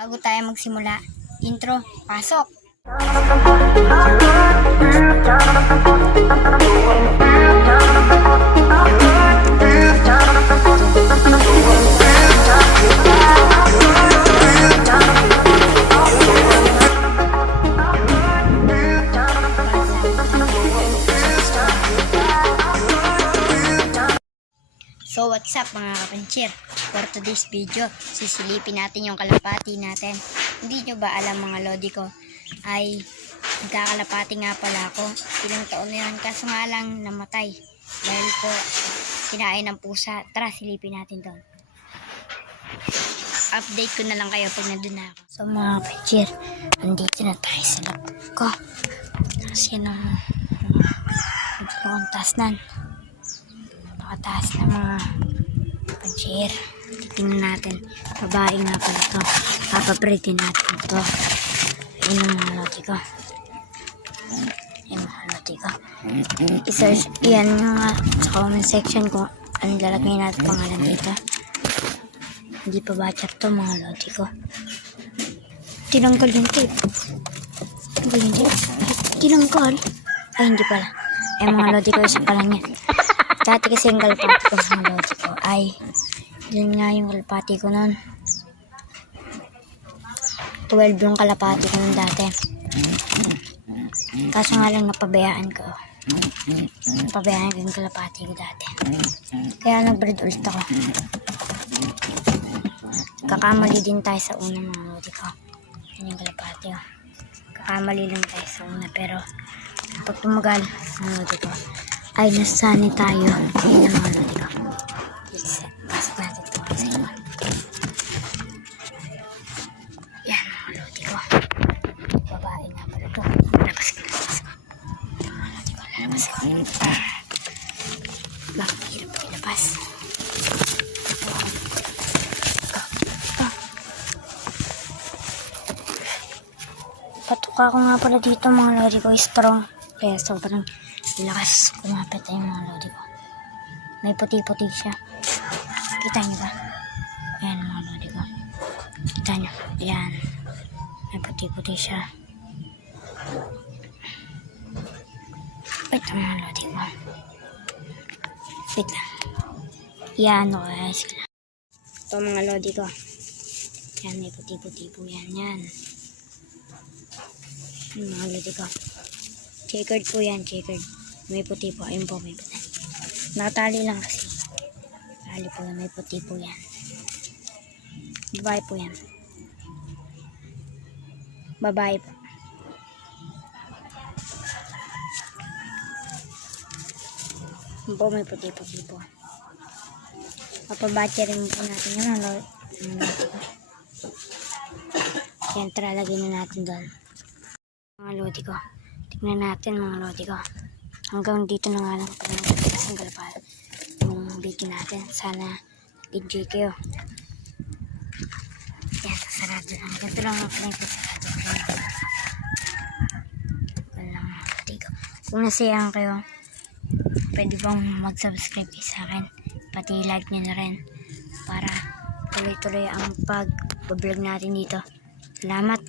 Bago tayo magsimula, intro, pasok! So what's up mga kapanchir? For today's video, sisilipin natin yung kalapati natin. Hindi nyo ba alam mga lodi ko, ay nagkakalapati nga pala ako. Ilang taon na yan, kaso nga lang namatay. Dahil po, kinain ng pusa. Tara, silipin natin doon. Update ko na lang kayo pag nandun na ako. So mga kapanchir, andito na tayo sa lab ko. Kasi ang taas na. Napakataas na mga panchir. Tingnan natin. Babae nga pala ito. Papabritin natin ito. Ayun ang mga lodi ko. Ayun mga lodi ko. I-search yan nga sa comment section kung anong lalagay natin pangalan dito. Hindi pa batcher to mga lodi ko. Tinanggal yung tape. Tinanggal yung tape. Tinanggal. Ay hindi pala. Ay mga lodi ko, isa pa lang yan. Dati kasi yung kalapati ko mga lodi ko ay yun nga yung kalapati ko nun. 12 yung kalapati ko nun dati. Kaso nga lang napabayaan ko. Napabayaan ko yung kalapati ko dati. Kaya nag-breed ulit ako. Kakamali din tayo sa una mga lodi ko. Yun yung kalapati ko. Kakamali lang tayo sa una pero pag tumagal mga lodi ko ay nasanay tayo. Ayun ang mga lodi ko. Pasok natin ito sa iba. Yan mga lodi ko. Babae nga pala ito. Lalabas ko. Yan mga lodi ko. Lalabas ko. Bakit hirap ko ilabas? Patuka ko nga pala dito mga lodi ko. Strong. Kaya sobrang lakas kumapit ay mga lodi ko. May puti-puti siya. Kita niyo ba? Ayan mga lodi ko. Kita niyo. Ayan. May puti-puti siya. Wait mga lodi ko. Wait lang. Yan o. Ito mga lodi ko. Yan may puti-puti po yan. Yan. Yan mga lodi ko. Checkered po yan. Checkered. May puti po. Ayun po may puti. Nakatali lang kasi. Tali po yan. May puti po yan. Babae po yan. Babae po. Ayun po may puti-puti po. Papabatya rin po natin yun. Yan. Tara lagyan na natin doon. Mga lodi ko. Tignan natin mga lodi ko. Hanggang dito na nga lang ang galapal yung video natin. Sana enjoy kayo. Yan, sarado lang. Ganito lang ako lang sarado. Walang lodi ko. Kung nasiyahan kayo, pwede bang mag-subscribe sa akin. Pati like nyo na rin para tuloy-tuloy ang pag-vlog natin dito. Salamat!